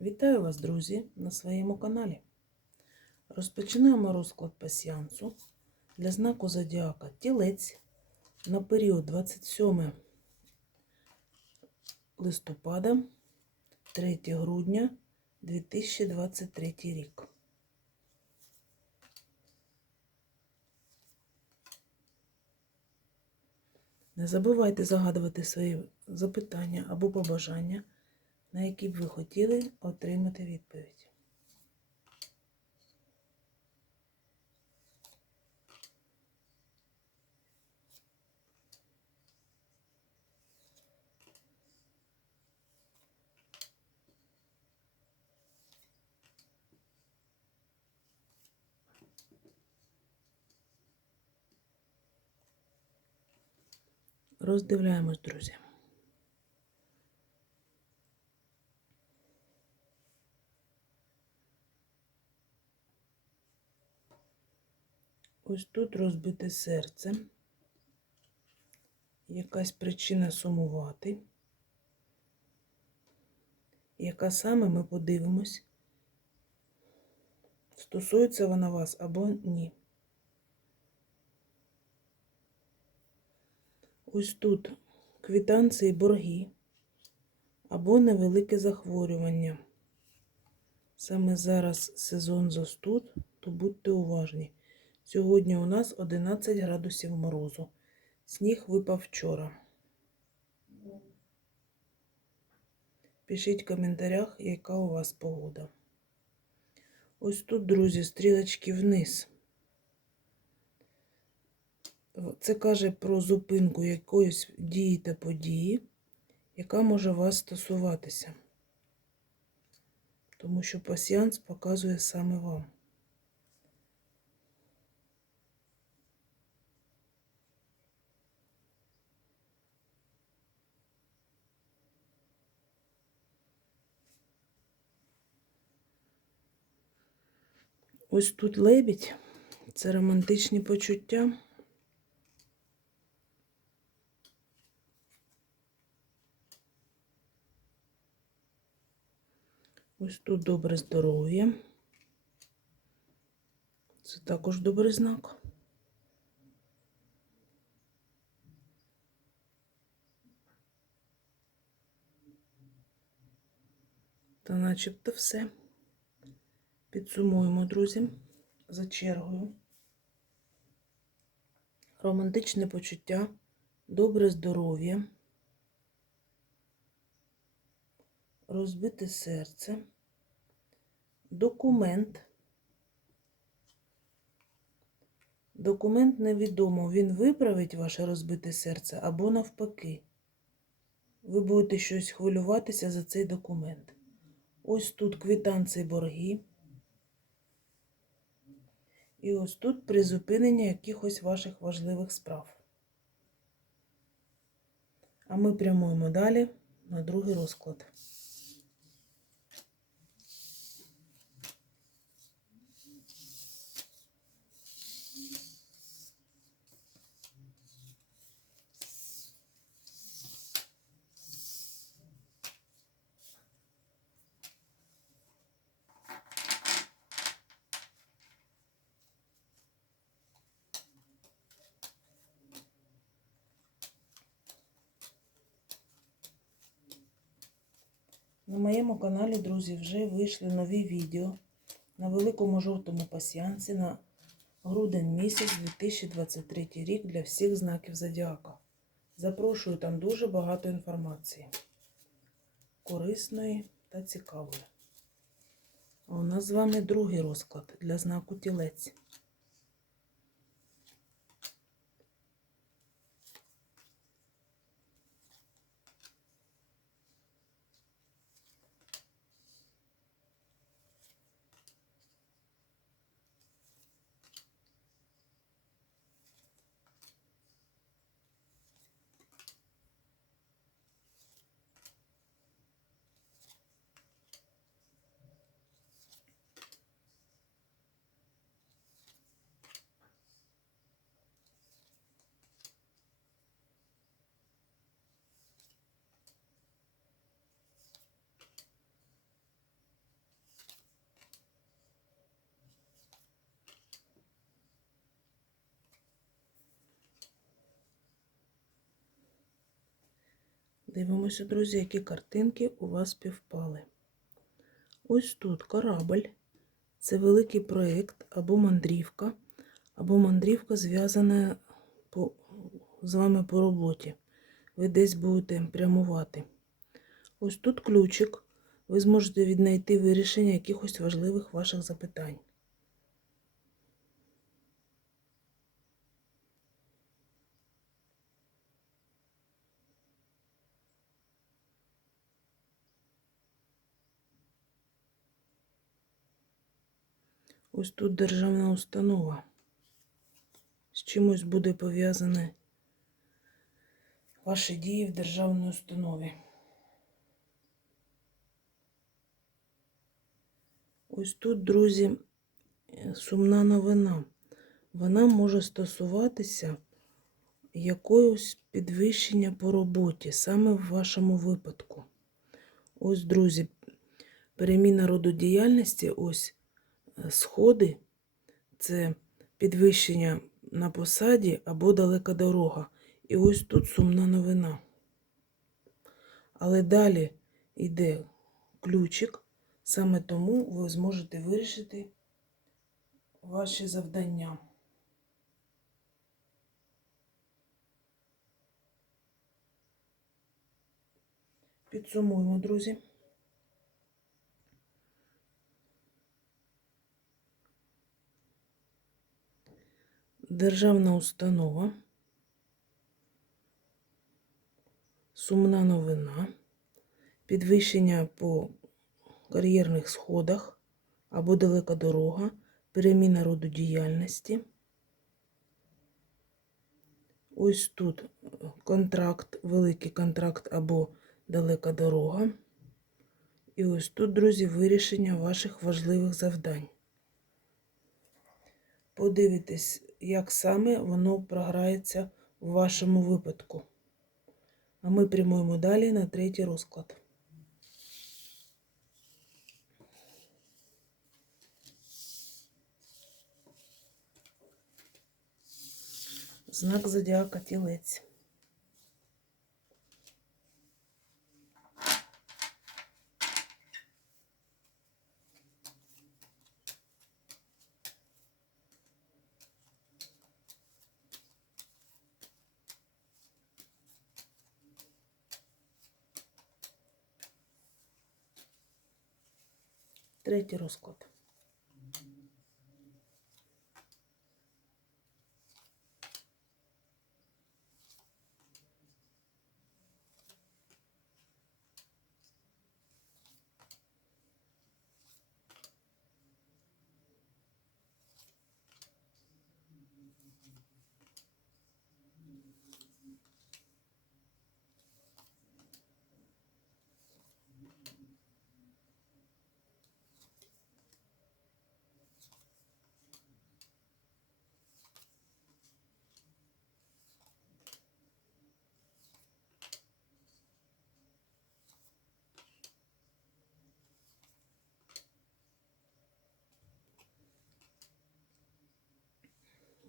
Вітаю вас, друзі, на своєму каналі. Розпочинаємо розклад пасіансу для знаку Зодіака Тілець на період 27 листопада 3 грудня 2023 рік. Не забувайте загадувати свої запитання або побажання, на які б ви хотіли отримати відповідь. Роздивляємось, друзі. Ось тут розбите серце. Якась причина сумувати. Яка саме ми подивимось, стосується вона вас або ні. Ось тут квитанції борги або невелике захворювання. Саме зараз сезон застуд, то будьте уважні. Сьогодні у нас 11 градусів морозу. Сніг випав вчора. Пишіть в коментарях, яка у вас погода. Ось тут, друзі, стрілочки вниз. Це каже про зупинку якоїсь дії та події, яка може вас стосуватися. Тому що пасіанс показує саме вам. Ось тут лебідь, це романтичні почуття. Ось тут добре здоров'я. Це також добрий знак. Та начебто все. Підсумуємо, друзі, за чергою. Романтичне почуття, добре здоров'я, розбите серце, документ. Документ невідомо, він виправить ваше розбите серце або навпаки. Ви будете щось хвилюватися за цей документ. Ось тут квитанції борги. І ось тут призупинення якихось ваших важливих справ. А ми прямуємо далі на другий розклад. На моєму каналі, друзі, вже вийшли нові відео на великому жовтому пасіянці на грудень місяць 2023 рік для всіх знаків Зодіака. Запрошую там дуже багато інформації. Корисної та цікавої. А у нас з вами другий розклад для знаку тілець. Дивимося, друзі, які картинки у вас співпали. Ось тут корабль. Це великий проєкт або мандрівка, або мандрівка зв'язана з вами по роботі. Ви десь будете прямувати. Ось тут ключик. Ви зможете віднайти вирішення якихось важливих ваших запитань. Ось тут державна установа. З чимось буде пов'язане ваші дії в державній установі. Ось тут, друзі, сумна новина. Вона може стосуватися якогось підвищення по роботі, саме в вашому випадку. Ось, друзі, переміна роду діяльності, ось сходи це підвищення на посаді або далека дорога. І ось тут сумна новина. Але далі йде ключик, саме тому ви зможете вирішити ваші завдання. Підсумуємо, друзі. Державна установа. Сумна новина. Підвищення по кар'єрних сходах або далека дорога, переміна роду діяльності. Ось тут контракт, великий контракт або далека дорога. І ось тут, друзі, вирішення ваших важливих завдань. Подивитесь, як саме воно програється в вашому випадку. А ми прямуємо далі на третій розклад. Знак зодіака тілець. Третій розклад.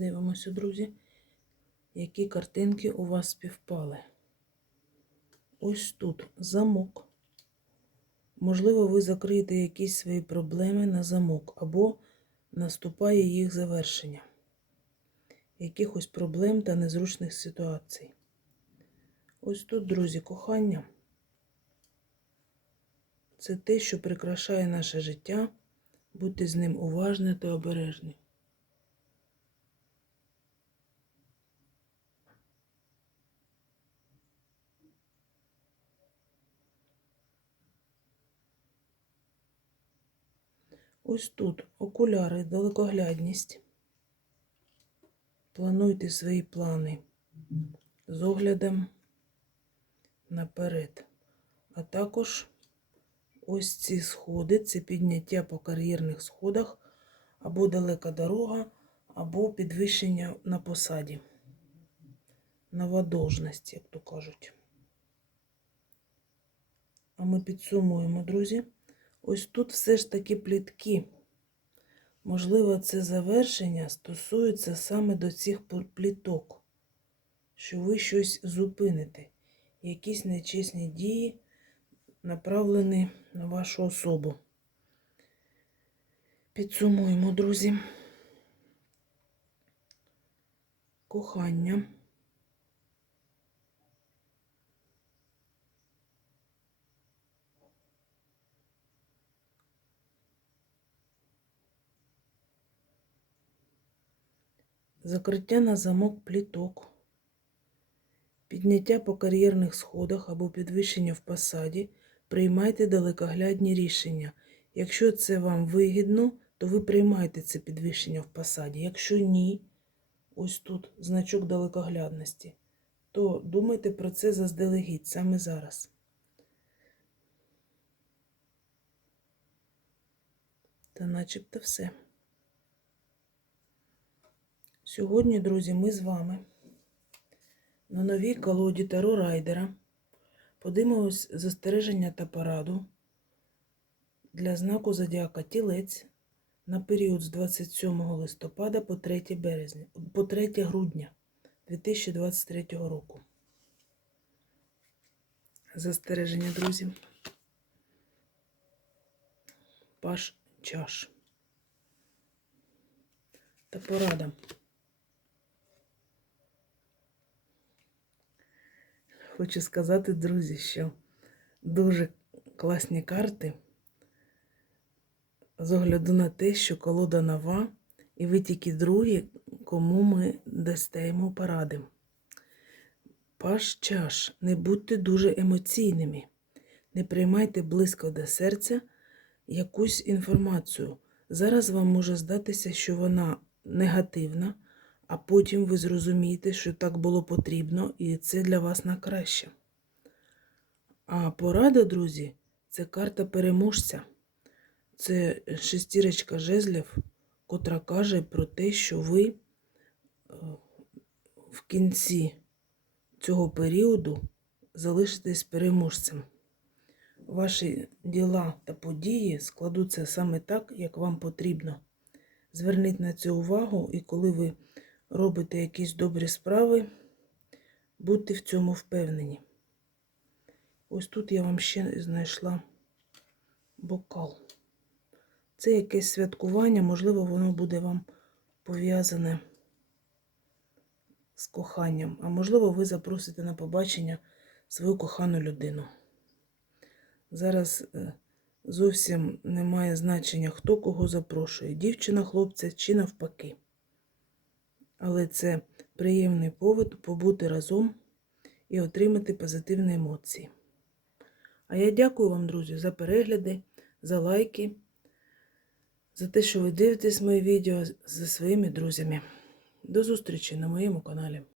Дивимося, друзі, які картинки у вас співпали. Ось тут замок. Можливо, ви закриєте якісь свої проблеми на замок, або наступає їх завершення, якихось проблем та незручних ситуацій. Ось тут, друзі, кохання. Це те, що прикрашає наше життя. Будьте з ним уважні та обережні. Ось тут окуляри, далекоглядність. Плануйте свої плани з оглядом наперед. А також ось ці сходи, це підняття по кар'єрних сходах, або далека дорога, або підвищення на посаді. Нова должність, як то кажуть. А ми підсумуємо, друзі. Ось тут все ж таки плітки. Можливо, це завершення стосується саме до цих пліток, що ви щось зупините. якісь нечесні дії направлені на вашу особу. Підсумуємо, друзі. Кохання. Закриття на замок пліток. Підняття по кар'єрних сходах або підвищення в посаді. Приймайте далекоглядні рішення. Якщо це вам вигідно, то ви приймаєте це підвищення в посаді. Якщо ні, ось тут значок далекоглядності, то думайте про це заздалегідь саме зараз. Та начебто все. Сьогодні, друзі, ми з вами на новій колоді Таро Райдера подивимось застереження та пораду для знаку Зодіака Тілець на період з 27 листопада по 3 березня, по 3 грудня 2023 року. Застереження, друзі. Паш чаш. Та порада. Хочу сказати, друзі, що дуже класні карти з огляду на те, що колода нова, і ви тільки другі, кому ми дастаємо поради. Паш чаш, не будьте дуже емоційними, не приймайте близько до серця якусь інформацію. Зараз вам може здатися, що вона негативна, а потім ви зрозумієте, що так було потрібно, і це для вас на краще. А порада, друзі, це карта переможця. Це шестірочка жезлів, котра каже про те, що ви е, в кінці цього періоду залишитесь переможцем. Ваші діла та події складуться саме так, як вам потрібно. Зверніть на це увагу, і коли ви робите якісь добрі справи, будьте в цьому впевнені. Ось тут я вам ще знайшла бокал. Це якесь святкування, можливо, воно буде вам пов'язане з коханням, а можливо, ви запросите на побачення свою кохану людину. Зараз е, зовсім немає значення, хто кого запрошує, дівчина, хлопця чи навпаки. Але це приємний повод побути разом і отримати позитивні емоції. А я дякую вам, друзі, за перегляди, за лайки, за те, що ви дивитесь мої відео зі своїми друзями. До зустрічі на моєму каналі.